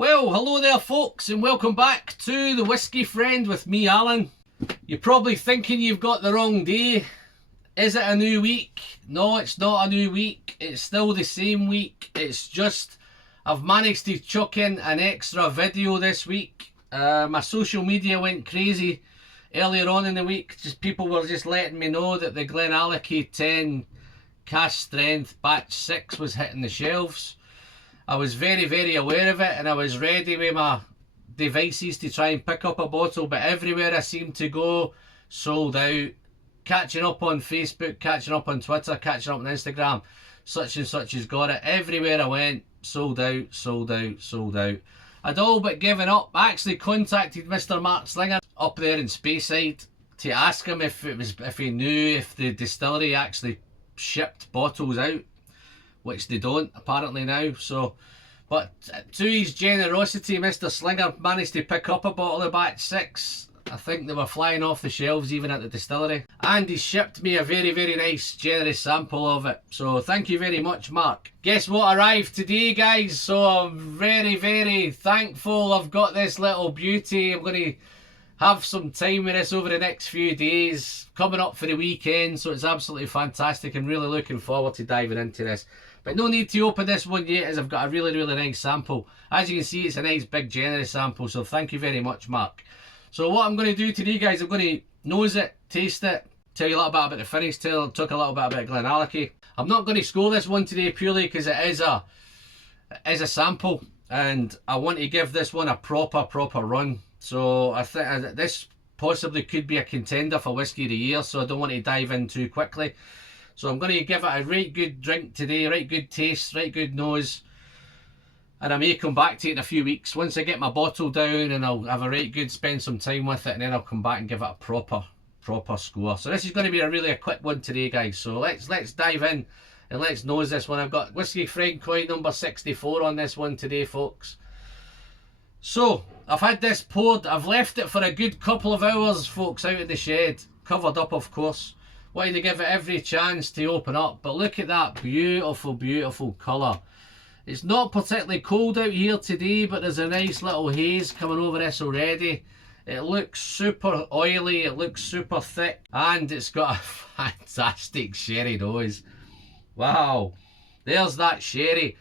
Well, hello there folks, and welcome back to The Whiskey Friend with me, Alan. You're probably thinking you've got the wrong day. Is it a new week? No, it's not a new week. It's still the same week. It's just I've managed to chuck in an extra video this week. My social media went crazy earlier on in the week. People were just letting me know that the Glenallachie 10 cask strength batch 6 was hitting the shelves. I was very aware of it, and I was ready with my devices to try and pick up a bottle, but everywhere I seemed to go, sold out. Catching up on Facebook, catching up on Twitter, catching up on Instagram, such and such has got it. Everywhere I went, sold out, sold out, sold out. I'd all but given up. I actually contacted Mr. Mark Slinger up there in Speyside to ask him if he knew if the distillery actually shipped bottles out, which they don't apparently now. So, but to his generosity, Mr. Slinger managed to pick up a bottle of batch 6. I think they were flying off the shelves even at the distillery, and he shipped me a very nice generous sample of it. So thank you very much, Mark. Guess what arrived today, guys? So I'm very thankful I've got this little beauty. I'm going to have some time with this over the next few days, coming up for the weekend, so it's absolutely fantastic. I'm really looking forward to diving into this. But no need to open this one yet, as I've got a really nice sample. As you can see, it's a nice big generous sample, so thank you very much, Mark. So what I'm going to do today, guys, I'm going to nose it, taste it, tell you a little bit about the finish, talk a little bit about Glenallachie. I'm not going to score this one today purely because it is a sample, and I want to give this one a proper run. So I think this possibly could be a contender for Whiskey of the Year, so I don't want to dive in too quickly. So I'm going to give it a right good drink today, right good taste, right good nose. And I may come back to it in a few weeks once I get my bottle down, and I'll have a right good, spend some time with it, and then I'll come back and give it a proper score. So this is going to be a quick one today, guys. So let's dive in and let's nose this one. I've got Whiskey Friend coin number 64 on this one today, folks. So I've had this poured. I've left it for a good couple of hours, folks, out in the shed, covered up, of course. Wanted to give it every chance to open up, but look at that beautiful colour. It's not particularly cold out here today, but there's a nice little haze coming over this already. It looks super oily, it looks super thick, and it's got a fantastic sherry nose. Wow, there's that sherry.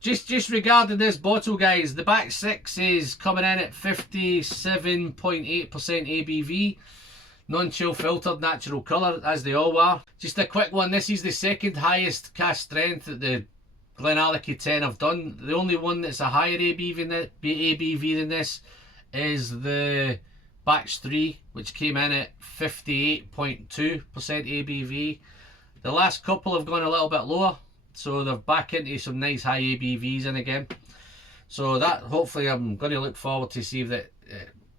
Just regarding this bottle, guys, the batch 6 is coming in at 57.8% ABV. Non-chill filtered natural colour, as they all are. Just a quick one, this is the second highest cask strength that the Glenallachie 10 have done. The only one that's a higher ABV than this is the batch 3, which came in at 58.2% ABV. The last couple have gone a little bit lower, so they're back into some nice high ABVs in again. So that, hopefully, I'm going to look forward to see if that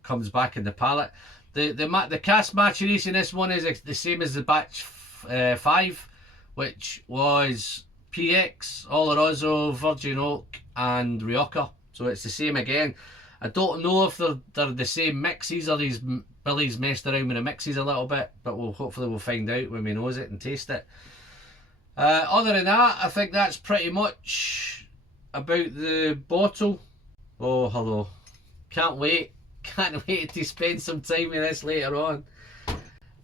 comes back in the palate. The cask maturation, this one is the same as the batch 5, which was PX, Oloroso, Virgin Oak and Rioja. So it's the same again. I don't know if they're the same mixes or these Billy's messed around with the mixes a little bit, but hopefully we'll find out when we nose it and taste it. Other than that, I think that's pretty much about the bottle. Oh, hello. Can't wait to spend some time with this later on.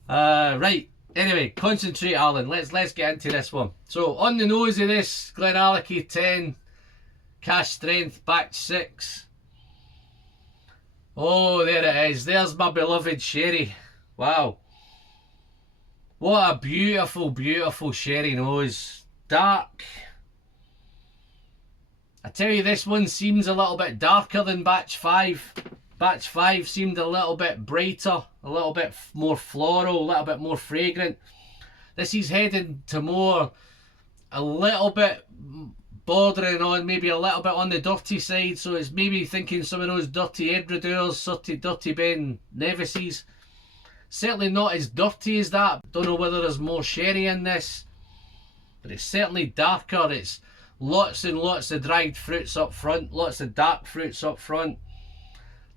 Right. Anyway, concentrate, Alan. Let's get into this one. So on the nose of this Glenallachie 10 cask strength batch 6. Oh, there it is. There's my beloved sherry. Wow. What a beautiful sherry nose. Dark. I tell you, this one seems a little bit darker than batch 5. Batch 5 seemed a little bit brighter, a little bit more floral, a little bit more fragrant. This is heading to a little bit bordering on, maybe a little bit on the dirty side. So it's maybe thinking some of those dirty Edredeurs, dirty Ben Nevises. Certainly not as dirty as that. Don't know whether there's more sherry in this, but it's certainly darker. It's lots and lots of dried fruits up front, lots of dark fruits up front.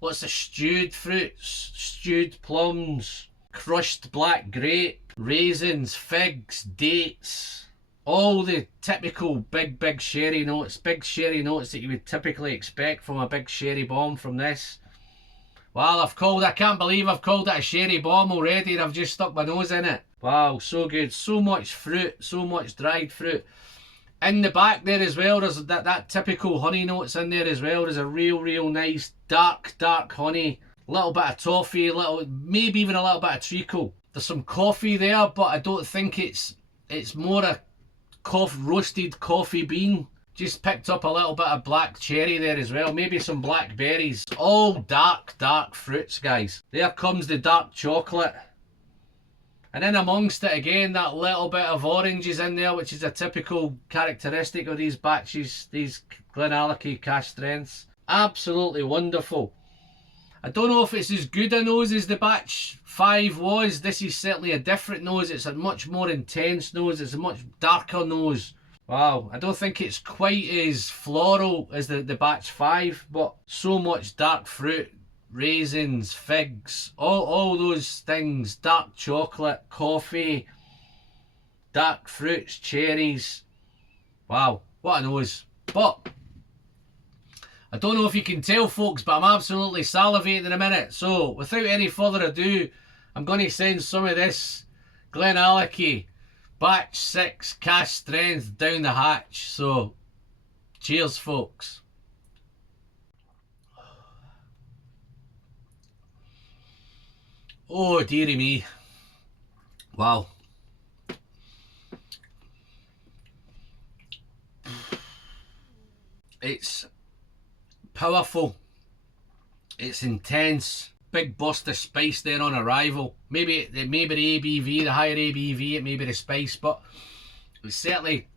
Lots of stewed fruits, stewed plums, crushed black grape, raisins, figs, dates, all the typical big sherry notes, that you would typically expect from a big sherry bomb from this. Wow, I can't believe I've called it a sherry bomb already and I've just stuck my nose in it. Wow, so good. So much fruit, so much dried fruit. In the back there as well, there's that typical honey notes in there as well. There's a real nice dark honey. A little bit of toffee, maybe even a little bit of treacle. There's some coffee there, but I don't think it's more a roasted coffee bean. Just picked up a little bit of black cherry there as well. Maybe some blackberries. All dark fruits, guys. There comes the dark chocolate. And then amongst it again, that little bit of oranges in there, which is a typical characteristic of these batches, these Glenallachie cask strengths. Absolutely wonderful. I don't know if it's as good a nose as the batch 5 was. This is certainly a different nose. It's a much more intense nose. It's a much darker nose. Wow, I don't think it's quite as floral as the batch 5, but so much dark fruit, raisins, figs, all those things, dark chocolate, coffee, dark fruits, cherries. Wow, what a nose. But I don't know if you can tell, folks, but I'm absolutely salivating in a minute. So without any further ado, I'm going to send some of this Glenallachie batch 6 cask strength down the hatch. So cheers, folks. Oh dearie me. Wow. It's powerful. It's intense. Big burst of spice there on arrival. Maybe the ABV, the higher ABV, it may be the spice, but it certainly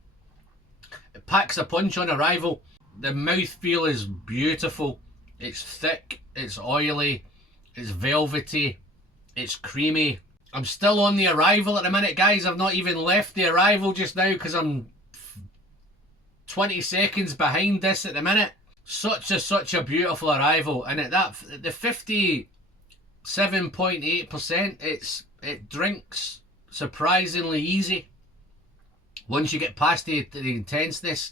packs a punch on arrival. The mouthfeel is beautiful. It's thick, it's oily, it's velvety, it's creamy. I'm still on the arrival at the minute, guys. I've not even left the arrival just now because I'm 20 seconds behind this at the minute. Such a beautiful arrival, and at that, the 57.8%, it drinks surprisingly easy once you get past the intenseness.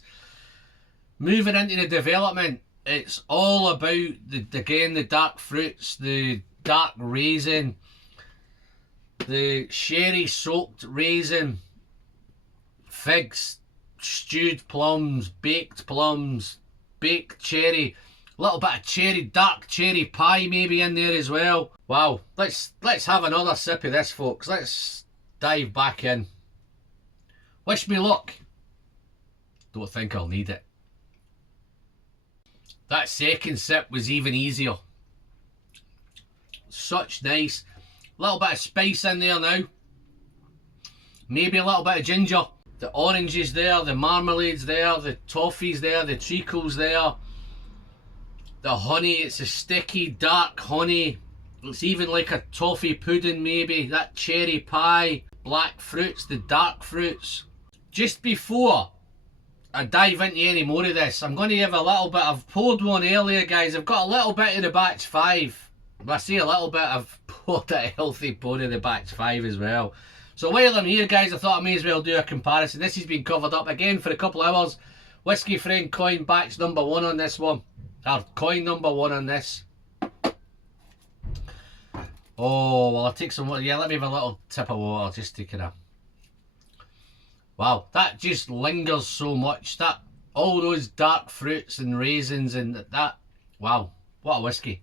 Moving into the development, it's all about the dark fruits, the dark raisin, the sherry soaked raisin, figs, stewed plums, baked cherry, a little bit of cherry, dark cherry pie maybe in there as well. Wow, let's have another sip of this, folks. Let's dive back in. Wish me luck. Don't think I'll need it. That second sip was even easier. Such nice. Little bit of spice in there now. Maybe a little bit of ginger. The oranges there, the marmalades there, the toffees there, the treacles there. The honey, it's a sticky, dark honey. It's even like a toffee pudding maybe. That cherry pie, black fruits, the dark fruits. Just before I dive into any more of this, I'm going to give a little bit. I've poured one earlier, guys. I've got a little bit of the batch 5. I see a little bit, I've poured a healthy pour of the batch 5 as well. So while I'm here, guys, I thought I may as well do a comparison. This has been covered up again for a couple of hours. Whiskey Friend coin batch number 1 on this one. Or coin number 1 on this. Oh, well, I'll take some water. Yeah, let me have a little tip of water just to kind of... Wow, that just lingers so much. That, all those dark fruits and raisins and that. Wow, what a whiskey.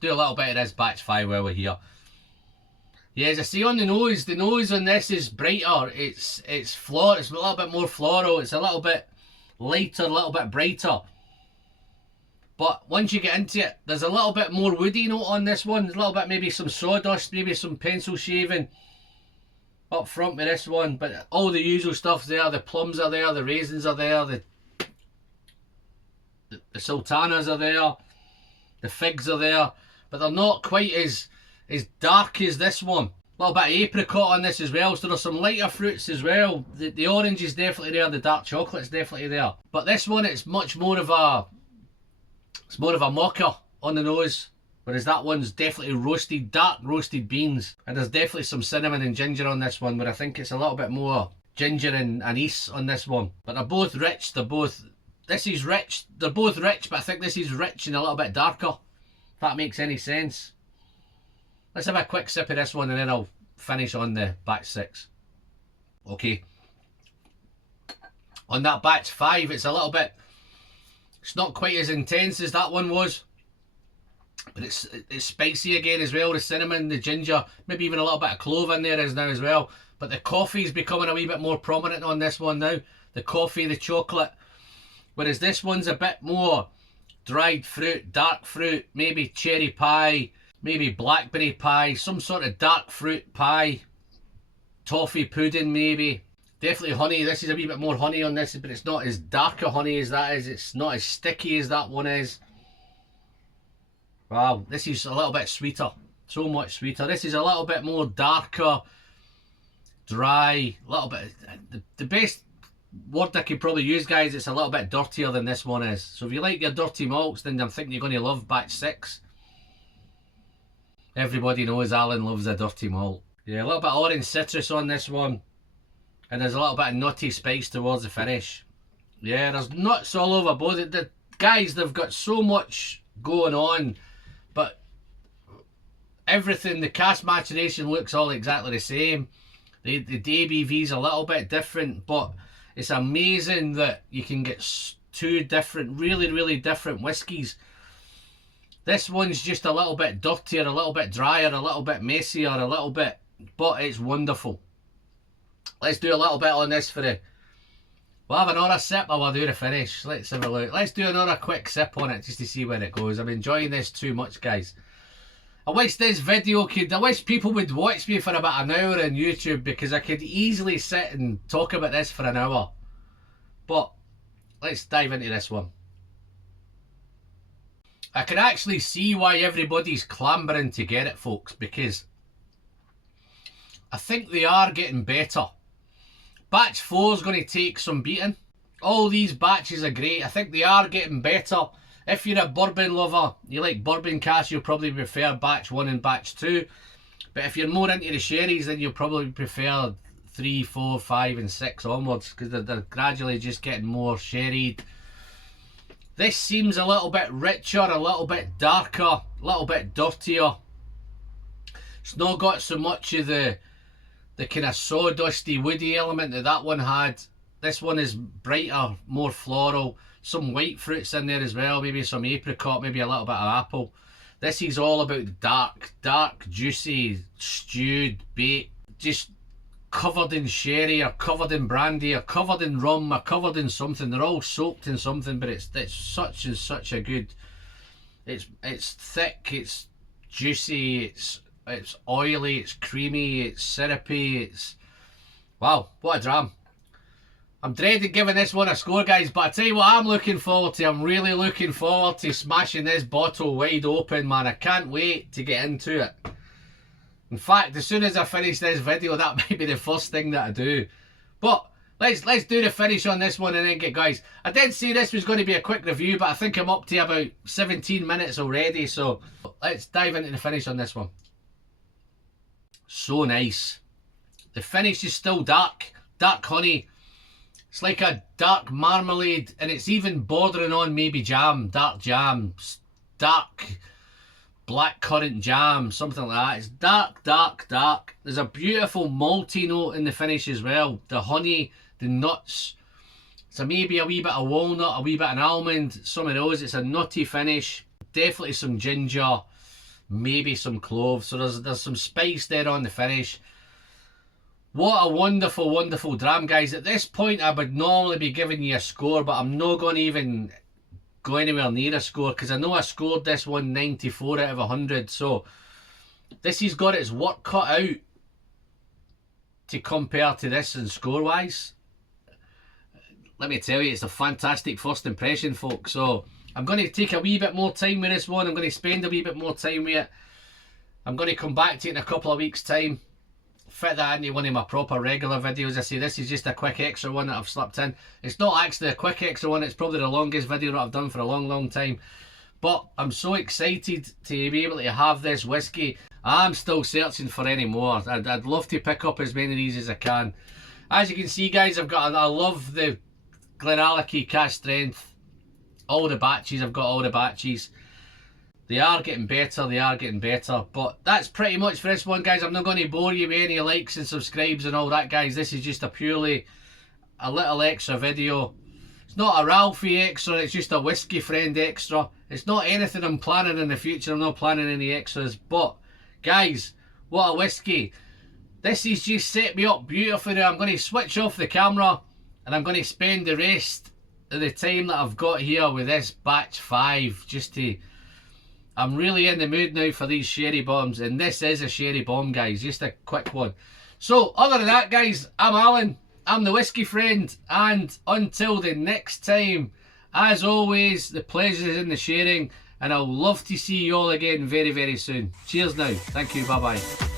Do a little bit of this batch 5 while we're here. Yeah, as I say on the nose on this is brighter. It's a little bit more floral. It's a little bit lighter, a little bit brighter. But once you get into it, there's a little bit more woody note on this one. There's a little bit, maybe some sawdust, maybe some pencil shaving up front with this one. But all the usual stuff's there. The plums are there, the raisins are there, the sultanas are there, the figs are there. But they're not quite as dark as this one. A little bit of apricot on this as well, so there's some lighter fruits as well. The orange is definitely there, the dark chocolate's definitely there. But this one, it's much more of a... It's more of a mocha on the nose. Whereas that one's definitely roasted, dark roasted beans. And there's definitely some cinnamon and ginger on this one, but I think it's a little bit more ginger and anise on this one. But they're both rich, this is rich, they're both rich, but I think this is rich and a little bit darker, if that makes any sense. Let's have a quick sip of this one and then I'll finish on the batch 6. Okay. On that batch 5, it's a little bit, it's not quite as intense as that one was, but it's spicy again as well. The cinnamon, the ginger, maybe even a little bit of clove in there is now as well. But the coffee's becoming a wee bit more prominent on this one now. The coffee, the chocolate. Whereas this one's a bit more dried fruit, dark fruit, maybe cherry pie, maybe blackberry pie, some sort of dark fruit pie, toffee pudding maybe. Definitely honey. This is a wee bit more honey on this, but it's not as dark a honey as that is. It's not as sticky as that one is. Wow, this is a little bit sweeter. So much sweeter. This is a little bit more darker, dry, a little bit. The best word I could probably use, guys, it's a little bit dirtier than this one is. So if you like your dirty malts, then I'm thinking you're going to love batch 6. Everybody knows Alan loves a dirty malt. Yeah, a little bit of orange citrus on this one. And there's a little bit of nutty spice towards the finish. Yeah, there's nuts all over both. The guys, they've got so much going on. But everything, the cask maturation looks all exactly the same. The ABV's a little bit different, but it's amazing that you can get 2 different, really different whiskies. This one's just a little bit dirtier, a little bit drier, a little bit messier, a little bit, but it's wonderful. Let's do a little bit on this for the... We'll have another sip or we'll do the finish. Let's have a look. Let's do another quick sip on it just to see where it goes. I'm enjoying this too much, guys. I wish this video I wish people would watch me for about an hour on YouTube, because I could easily sit and talk about this for an hour. But let's dive into this one. I can actually see why everybody's clambering to get it, folks, because I think they are getting better. Batch 4 is going to take some beating. All these batches are great. I think they are getting better. If you're a bourbon lover, you like bourbon cask, you'll probably prefer batch 1 and batch 2. But if you're more into the sherries, then you'll probably prefer 3, 4, 5 and 6 onwards, because they're gradually just getting more sherried. This seems a little bit richer, a little bit darker, a little bit dirtier. It's not got so much of the kind of sawdusty, woody element that one had. This one is brighter, more floral. Some white fruits in there as well, maybe some apricot, maybe a little bit of apple. This is all about dark, juicy, stewed, baked, just covered in sherry or covered in brandy or covered in rum or covered in something. They're all soaked in something, but it's such and such a good... It's thick, it's juicy, it's oily, it's creamy, it's syrupy, it's... Wow, what a dram. I'm dreading giving this one a score, guys, but I tell you what I'm looking forward to. I'm really looking forward to smashing this bottle wide open, man. I can't wait to get into it. In fact, as soon as I finish this video, that might be the first thing that I do. But let's do the finish on this one and then get, guys. I did say this was going to be a quick review, but I think I'm up to about 17 minutes already, so let's dive into the finish on this one. So nice. The finish is still dark honey. It's like a dark marmalade, and it's even bordering on maybe jam, dark blackcurrant jam, something like that. It's dark. There's a beautiful malty note in the finish as well. The honey, the nuts. So maybe a wee bit of walnut, a wee bit of almond, some of those. It's a nutty finish. Definitely some ginger, maybe some cloves. So there's some spice there on the finish. What a wonderful dram, guys. At this point, I would normally be giving you a score, but I'm not going to even go anywhere near a score, because I know I scored this one 94 out of 100. So this has got its work cut out to compare to this and score-wise. Let me tell you, it's a fantastic first impression, folks. So I'm going to take a wee bit more time with this one. I'm going to spend a wee bit more time with it. I'm going to come back to it in a couple of weeks' time. Fit that into one of my proper regular videos. I say this is just a quick extra one that I've slipped in. It's not actually a quick extra one, it's probably the longest video that I've done for a long time. but I'm so excited to be able to have this whiskey. I'm still searching for any more. I'd love to pick up as many of these as I can. As you can see, guys, I love the Glenallachie Cask Strength. All the batches, I've got all the batches. They are getting better, but that's pretty much for this one, guys. I'm not going to bore you with any likes and subscribes and all that, guys. This is just a little extra video. It's not a Ralphie extra, it's just a whiskey friend extra. It's not anything I'm planning in the future. I'm not planning any extras, but guys, what a whiskey. This has just set me up beautifully now. I'm going to switch off the camera and I'm going to spend the rest of the time that I've got here with this batch 5 I'm really in the mood now for these sherry bombs, and this is a sherry bomb, guys, just a quick one. So other than that, guys, I'm Alan, I'm the whiskey friend, and until the next time, as always, the pleasure is in the sharing, and I'll love to see you all again very, very soon. Cheers now. Thank you. Bye bye.